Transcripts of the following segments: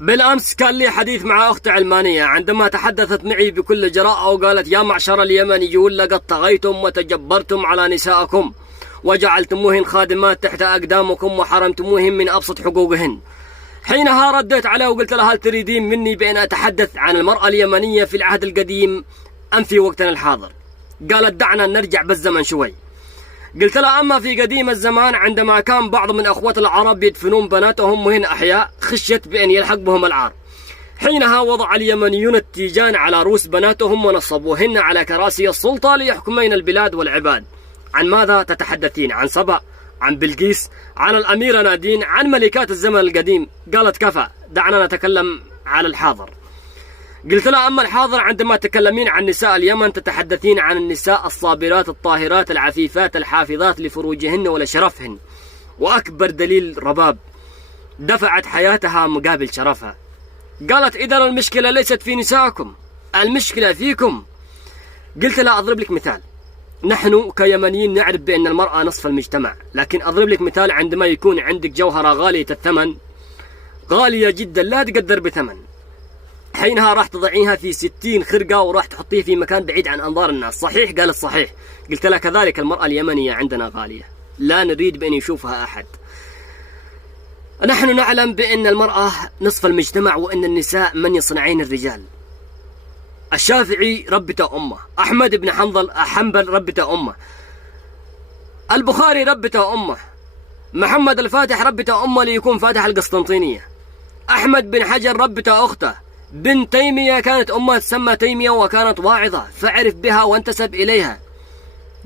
بالأمس كان لي حديث مع أخت علمانية عندما تحدثت معي بكل جراءة وقالت: يا معشر اليمنيون، لقد طغيتم وتجبرتم على نسائكم وجعلتموهن خادمات تحت أقدامكم وحرمتموهن من أبسط حقوقهن. حينها رديت عليها وقلت لها: هل تريدين مني بأن أتحدث عن المرأة اليمنية في العهد القديم أم في وقتنا الحاضر؟ قالت: دعنا نرجع بالزمن شوي. قلت لها: أما في قديم الزمان عندما كان بعض من أخوة العرب يدفنون بناتهم وهن أحياء خشية بأن يلحق بهم العار، حينها وضع اليمنيون التيجان على رؤوس بناتهم ونصبوهن على كراسي السلطة ليحكمين البلاد والعباد. عن ماذا تتحدثين؟ عن سبأ؟ عن بلقيس؟ عن الأميرة نادين؟ عن ملكات الزمن القديم؟ قالت: كفى، دعنا نتكلم على الحاضر. قلت لها: أما الحاضر عندما تتكلمين عن نساء اليمن تتحدثين عن النساء الصابرات الطاهرات العفيفات الحافظات لفروجهن ولشرفهن، وأكبر دليل رباب دفعت حياتها مقابل شرفها. قالت: إذا المشكلة ليست في نسائكم، المشكلة فيكم. قلت لها: أضرب لك مثال. نحن كيمنيين نعرف بأن المرأة نصف المجتمع، لكن أضرب لك مثال. عندما يكون عندك جوهرة غالية الثمن، غالية جدا لا تقدر بثمن، حينها راح تضعيها في 60 خرقة وراح تحطيه في مكان بعيد عن أنظار الناس، صحيح؟ قالت: صحيح. قلت لها: كذلك المرأة اليمنية عندنا غالية، لا نريد بأن يشوفها أحد. نحن نعلم بأن المرأة نصف المجتمع، وأن النساء من يصنعين الرجال. الشافعي ربته أمه، أحمد بن حنبل ربته أمه، البخاري ربته أمه، محمد الفاتح ربته أمه ليكون فاتح القسطنطينية، أحمد بن حجر ربته أخته، بنت تيمية كانت أمها تسمى تيمية وكانت واعظة فاعرف بها وانتسب إليها.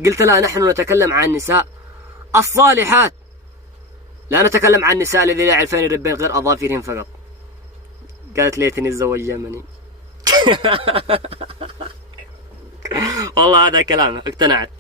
قلت لها: نحن نتكلم عن النساء الصالحات، لا نتكلم عن النساء الذين لا يعرفين يربين غير أظافرهم فقط. قالت: ليتني أتزوج يمني. والله هذا كلامه، اقتنعت.